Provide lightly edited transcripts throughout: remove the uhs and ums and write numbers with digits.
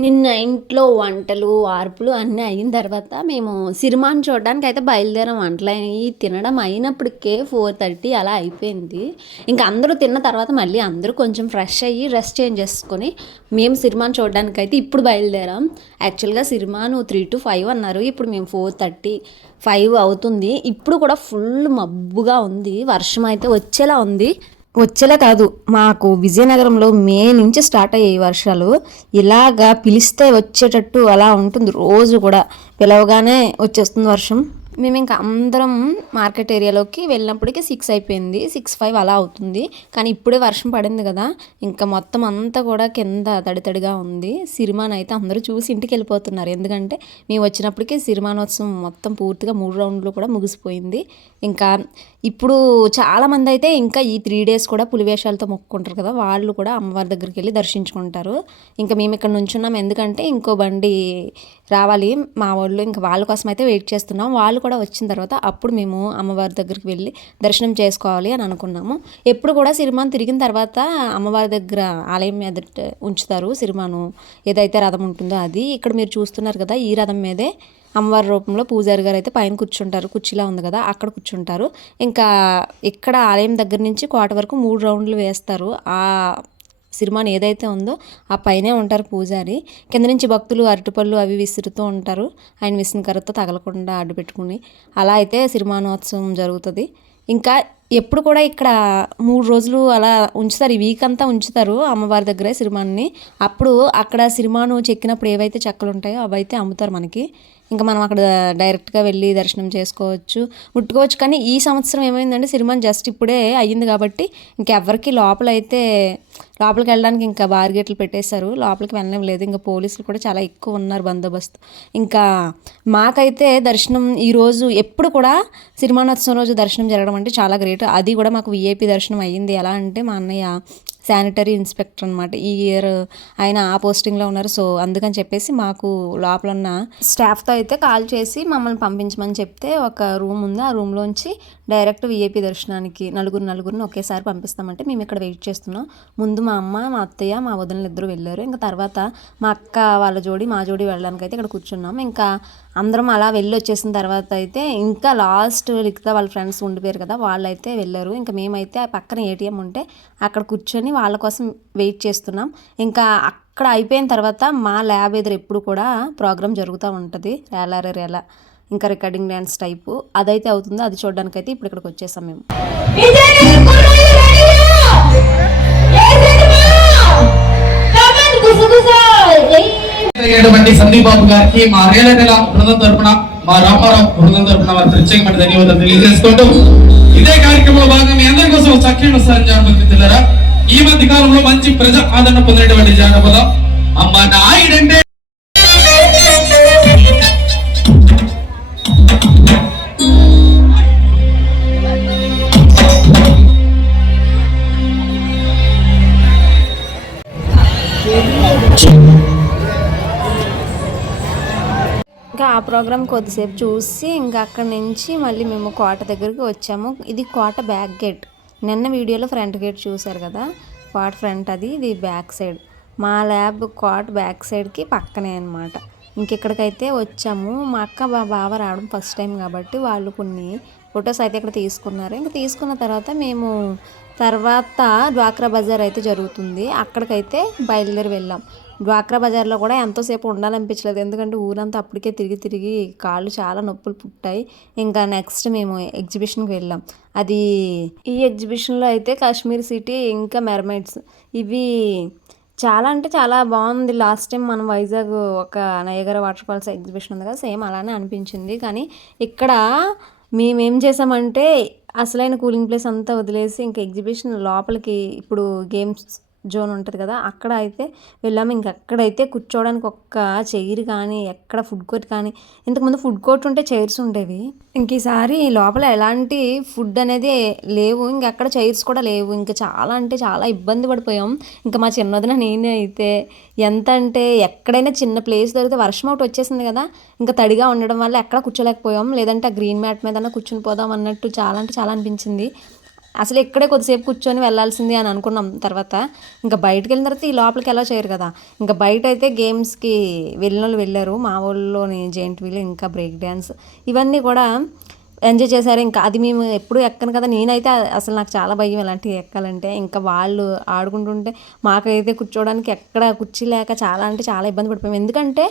నిన్న ఇంట్లో వంటలు, వార్పులు అన్నీ అయిన తర్వాత మేము సినిమాని చూడడానికయితే బయలుదేరాం. వంటలయి తినడం అయినప్పటికే 4:30 అలా అయిపోయింది. ఇంక అందరూ తిన్న తర్వాత మళ్ళీ అందరూ కొంచెం ఫ్రెష్ అయ్యి డ్రెస్ చేంజ్ చేసుకొని మేము సినిమాని చూడడానికైతే ఇప్పుడు బయలుదేరాం. యాక్చువల్‌గా సినిమాను 3-5 అన్నారు. ఇప్పుడు మేము 4:30, 5 అవుతుంది. ఇప్పుడు కూడా ఫుల్ మబ్బుగా ఉంది. వర్షం అయితే వచ్చేలా ఉంది. వచ్చేలా కాదు, మాకు విజయనగరంలో మే నుంచి స్టార్ట్ అయ్యాయి వర్షాలు. ఇలాగా పిలిస్తే వచ్చేటట్టు అలా ఉంటుంది. రోజు కూడా పిలవగానే వచ్చేస్తుంది వర్షం. మేము ఇంకా అందరం మార్కెట్ ఏరియాలోకి వెళ్ళినప్పటికీ 6 అయిపోయింది. 6-5 అలా అవుతుంది. కానీ ఇప్పుడే వర్షం పడింది కదా, ఇంకా మొత్తం అంతా కూడా కింద తడితడిగా ఉంది. సిరిమానైతే అందరూ చూసి ఇంటికి వెళ్ళిపోతున్నారు. ఎందుకంటే మేము వచ్చినప్పటికీ సిరిమానోత్సవం మొత్తం పూర్తిగా 3 రౌండ్లు కూడా ముగిసిపోయింది. ఇంకా ఇప్పుడు చాలామంది అయితే ఇంకా ఈ 3 డేస్ కూడా పులివేషాలతో మొక్కుకుంటారు కదా, వాళ్ళు కూడా అమ్మవారి దగ్గరికి వెళ్ళి దర్శించుకుంటారు. ఇంకా మేము ఇక్కడ నుంచున్నాం, ఎందుకంటే ఇంకో బండి రావాలి మా వాళ్ళు. ఇంకా వాళ్ళ కోసం అయితే వెయిట్ చేస్తున్నాం. వాళ్ళు కూడా వచ్చిన తర్వాత అప్పుడు మేము అమ్మవారి దగ్గరికి వెళ్ళి దర్శనం చేసుకోవాలి అని అనుకున్నాము. ఎప్పుడు కూడా సిరిమాను తిరిగిన తర్వాత అమ్మవారి దగ్గర ఆలయం మీద ఉంచుతారు సిరిమాను, ఏదైతే రథం ఉంటుందో అది. ఇక్కడ మీరు చూస్తున్నారు కదా, ఈ రథం మీదే అమ్మవారి రూపంలో పూజారి గారు అయితే పైన కూర్చుంటారు. కుర్చీలా ఉంది కదా, అక్కడ కూర్చుంటారు. ఇంకా ఇక్కడ ఆలయం దగ్గర నుంచి కోట వరకు 3 రౌండ్లు వేస్తారు. ఆ సిరిమాను ఏదైతే ఉందో ఆ పైనే ఉంటారు పూజారి. కింద నుంచి భక్తులు అరటిపళ్ళు అవి విసురుతూ ఉంటారు, ఆయన విసిన కర్రతో తగలకుండా అడ్డు పెట్టుకుని. అలా అయితే సిరిమానోత్సవం జరుగుతుంది. ఇంకా ఎప్పుడు కూడా ఇక్కడ 3 రోజులు అలా ఉంచుతారు. ఈ వీక్ అంతా ఉంచుతారు అమ్మవారి దగ్గరే సిరిమాన్ని. అప్పుడు అక్కడ సిరిమాను చెక్కినప్పుడు ఏవైతే చెక్కలు ఉంటాయో అవైతే అమ్ముతారు మనకి. ఇంకా మనం అక్కడ డైరెక్ట్గా వెళ్ళి దర్శనం చేసుకోవచ్చు, ముట్టుకోవచ్చు. కానీ ఈ సంవత్సరం ఏమైందంటే సిరిమాను జస్ట్ ఇప్పుడే అయ్యింది కాబట్టి ఇంకెవ్వరికి లోపలికి వెళ్ళడానికి ఇంకా బార్గేట్లు పెట్టేశారు. లోపలికి వెళ్ళలేదు. ఇంకా పోలీసులు కూడా చాలా ఎక్కువ ఉన్నారు, బందోబస్తు. ఇంకా మాకైతే దర్శనం ఈరోజు ఎప్పుడు కూడా సిరిమానోత్సవం రోజు దర్శనం జరగడం అంటే చాలా గ్రేట్. అది కూడా మాకు విఐపి దర్శనం అయ్యింది. ఎలా అంటే మా అన్నయ్య శానిటరీ ఇన్స్పెక్టర్ అనమాట. ఈ ఇయర్ ఆయన ఆ పోస్టింగ్లో ఉన్నారు. సో అందుకని చెప్పేసి మాకు లోపల ఉన్న స్టాఫ్తో అయితే కాల్ చేసి మమ్మల్ని పంపించమని చెప్తే ఒక రూమ్ ఉంది, ఆ రూమ్లోంచి డైరెక్ట్ విఐపి దర్శనానికి నలుగురిని ఒకేసారి పంపిస్తామంటే మేము ఇక్కడ వెయిట్ చేస్తున్నాం. ముందు మా అమ్మ, మా అత్తయ్య, మా వదినలు ఇద్దరు వెళ్ళారు. ఇంకా తర్వాత మా అక్క వాళ్ళ జోడి, మా జోడి వెళ్ళడానికి అయితే ఇక్కడ కూర్చున్నాం. ఇంకా అందరం అలా వెళ్ళి వచ్చేసిన తర్వాత అయితే ఇంకా లాస్ట్ లిఖిత వాళ్ళ ఫ్రెండ్స్ ఉండిపోయారు కదా, వాళ్ళైతే వెళ్ళారు. ఇంకా మేమైతే ఆ పక్కన ఏటీఎం ఉంటే అక్కడ కూర్చొని వాళ్ళ కోసం వెయిట్ చేస్తున్నాం. ఇంకా అక్కడ అయిపోయిన తర్వాత మా ల్యాబ్ ఎదురు ఎప్పుడు కూడా ప్రోగ్రామ్ జరుగుతూ ఉంటుంది, రేలా ఇంకా రికార్డింగ్ డ్యాన్స్ టైపు అదైతే అవుతుందో అది చూడడానికి అయితే ఇప్పుడు ఇక్కడికి వచ్చేసాం మేము. సందీప్ బాబు గారికి మా రేల బృందం తరపున, మా రామారావు బృందం తరపున వారి ప్రత్యేకమైన ధన్యవాదాలు తెలియజేసుకుంటూ ఇదే కార్యక్రమంలో భాగంగా మీ అందరి కోసం చక్కని వస్తారని జానపద మిత్రులారా. ఈ మధ్య కాలంలో మంచి ప్రజా ఆదరణ పొందినటువంటి జానపదం అమ్మ నాయుడంటే ఇంకా ఆ ప్రోగ్రామ్ కొద్దిసేపు చూసి ఇంకా అక్కడి నుంచి మళ్ళీ మేము కోట దగ్గరికి వచ్చాము. ఇది కోట బ్యాక్ గేట్. నిన్న వీడియోలో ఫ్రంట్ గేట్ చూసారు కదా, కోట ఫ్రంట్ అది, ఇది బ్యాక్ సైడ్. మా ల్యాబ్ కోట బ్యాక్ సైడ్కి పక్కనే అనమాట. ఇంకెక్కడికైతే వచ్చాము. మా అక్క బావ రావడం ఫస్ట్ టైం కాబట్టి వాళ్ళు కొన్ని ఫొటోస్ అయితే ఇక్కడ తీసుకున్నారు. ఇంకా తీసుకున్న తర్వాత మేము డ్వాక్రా బజార్ అయితే జరుగుతుంది, అక్కడికైతే బయలుదేరి వెళ్ళాం. డ్వాక్రా బజార్లో కూడా ఎంతోసేపు ఉండాలనిపించలేదు, ఎందుకంటే ఊరంతా అప్పటికే తిరిగి తిరిగి కాళ్ళు చాలా నొప్పులు పుట్టాయి. ఇంకా నెక్స్ట్ మేము ఎగ్జిబిషన్కి వెళ్ళాం. ఈ ఎగ్జిబిషన్లో అయితే కాశ్మీర్ సిటీ ఇంకా మెర్మైడ్స్ ఇవి చాలా అంటే చాలా బాగుంది. లాస్ట్ టైం మనం వైజాగ్ ఒక నయగర వాటర్ ఫాల్స్ ఎగ్జిబిషన్ ఉంది కదా, సేమ్ అలానే అనిపించింది. కానీ ఇక్కడ మేమేం చేసామంటే అసలైన కూలింగ్ ప్లేస్ అంతా వదిలేసి ఇంకా ఎగ్జిబిషన్ లోపలికి, ఇప్పుడు గేమ్స్ జోన్ ఉంటుంది కదా, అక్కడ అయితే వెళ్ళాము. ఇంక అక్కడైతే కూర్చోవడానికి ఒక్క చైర్ కానీ, ఎక్కడ ఫుడ్ కోర్ట్ కానీ, ఇంతకుముందు ఫుడ్ కోర్ట్ ఉంటే చైర్స్ ఉండేవి. ఇంక ఈసారి లోపల ఎలాంటి ఫుడ్ అనేది లేవు, ఇంక అక్కడ చైర్స్ కూడా లేవు. ఇంకా చాలా అంటే చాలా ఇబ్బంది పడిపోయాం. ఇంకా మా చిన్నదిన నేనే అయితే ఎంత అంటే ఎక్కడైనా చిన్న ప్లేస్ దొరికితే, వర్షం ఒకటి వచ్చేసింది కదా, ఇంకా తడిగా ఉండడం వల్ల ఎక్కడ కూర్చోలేకపోయాం. లేదంటే ఆ గ్రీన్ మ్యాట్ మీద కూర్చుని పోదాం అన్నట్టు చాలా అంటే చాలా అనిపించింది. అసలు ఇక్కడే కొద్దిసేపు కూర్చొని వెళ్ళాల్సింది అని అనుకున్నాం. తర్వాత ఇంకా బయటకు వెళ్ళిన తర్వాత ఈ లోపలికి ఎలా చేయరు కదా, ఇంకా బయట అయితే గేమ్స్కి వెళ్ళిన వాళ్ళు వెళ్ళారు. మా ఊళ్ళోని జెయింట్ వీల్, ఇంకా బ్రేక్ డ్యాన్స్ ఇవన్నీ కూడా ఎంజాయ్ చేశారు. ఇంకా అది మేము ఎప్పుడు ఎక్కను కదా, నేనైతే అసలు నాకు చాలా భయం ఇలాంటివి ఎక్కాలంటే. ఇంకా వాళ్ళు ఆడుకుంటుంటే మాకైతే కూర్చోవడానికి ఎక్కడ కుర్చీ లేక చాలా అంటే చాలా ఇబ్బంది పడిపోయాం. ఎందుకంటే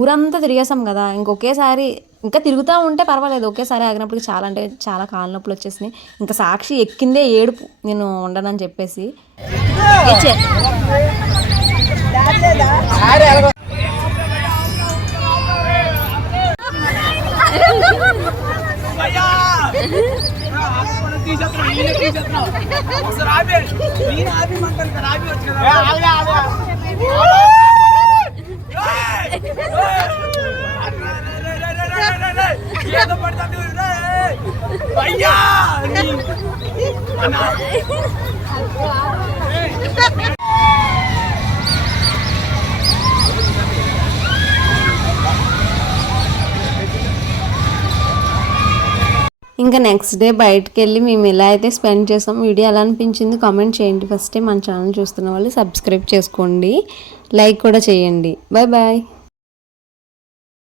ఊరంతా తిరిగేసాం కదా, ఇంకొకేసారి ఇంకా తిరుగుతూ ఉంటే పర్వాలేదు, ఒకేసారి ఆగినప్పటికి చాలా అంటే చాలా కాళ్ళ నొప్పులు వచ్చేసినాయి. ఇంకా సాక్షి ఎక్కిందే ఏడుపు, నేను ఉండనని చెప్పేసి. ఇంకా నెక్స్ట్ డే బయటకు వెళ్ళి మేము ఎలా అయితే స్పెండ్ చేసాం, వీడియో ఎలా అనిపించింది కామెంట్ చేయండి. ఫస్ట్ టైం మన ఛానల్ చూస్తున్న వాళ్ళు సబ్స్క్రైబ్ చేసుకోండి, లైక్ కూడా చేయండి. Bye bye.